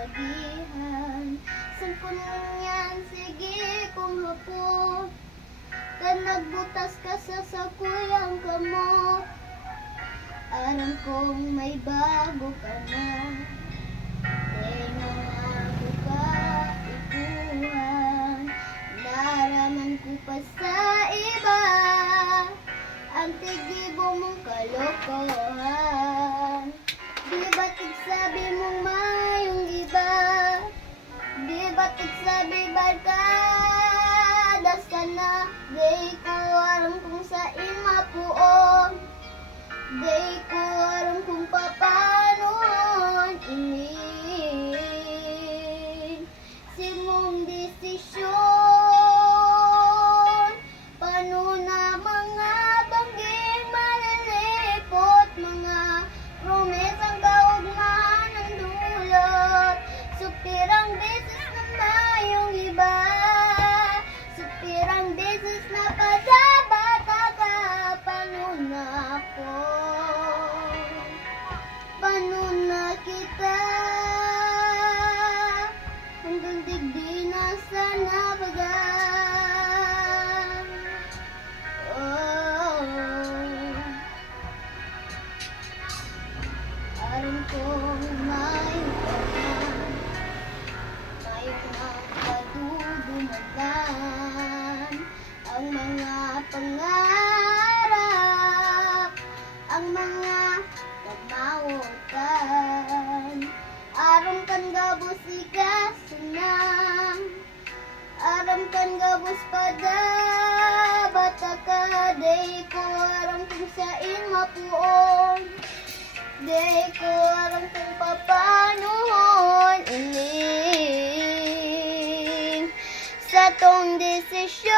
kagihan. Sampun yan, sige kung hapon ka nagbutas ka sa sakuyang kamot. Aram kong may bago ka na, tengo nga ka ikuhan. Naraman ko pa sa iba ang tigibo mong kalokohan. Di ba't sabi mong mayong iba? Di ba't sabi barkadas ka na? Di ko alam kung saan mapuon. Di ko alam kung paano inin si mong desisyon. Paano na mga bangging malilipot, mga promesang kaugmahan ng dulot. Supirang beses na mayong iba, supirang beses na padabata ka. Paano na ako? Paano na kita? Hanggang digdi na sana bagang. Oh, alam kong may kaman, mayong makadudumagan ang mga pangarap, ang mga pamawotan. Aram kan gabos ikasunang, aram kan gabos pada bata ka. Di ko aram kung saan mapuon, di ko aram kung paano inin sa tong desisyon.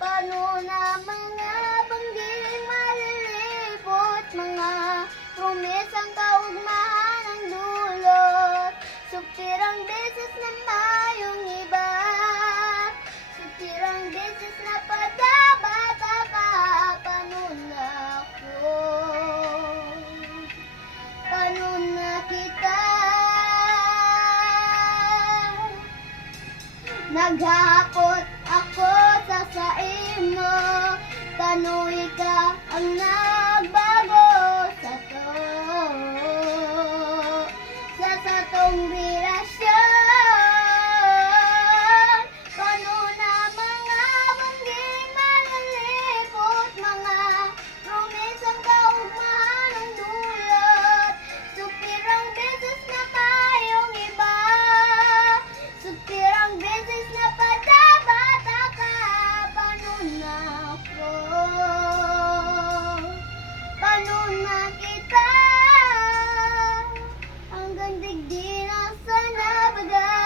Paano na mga bangging malilipot, mga promesang kaugmahan ang dulot. Supirang beses na mayong iba, supirang beses na padabata ka. Paano na ako? Paano na kita? Naghahakot ako sa saim mo, kanoy ka ang nagbago sa satong relasyon. Paano na mga bangging malilipot, mga promesang kaugmahan ang dulot. Supirang beses na tayong iba, supirang beses na padabata ka. Paano na ako? Paano na kita? Hanggang digdi na sana baga.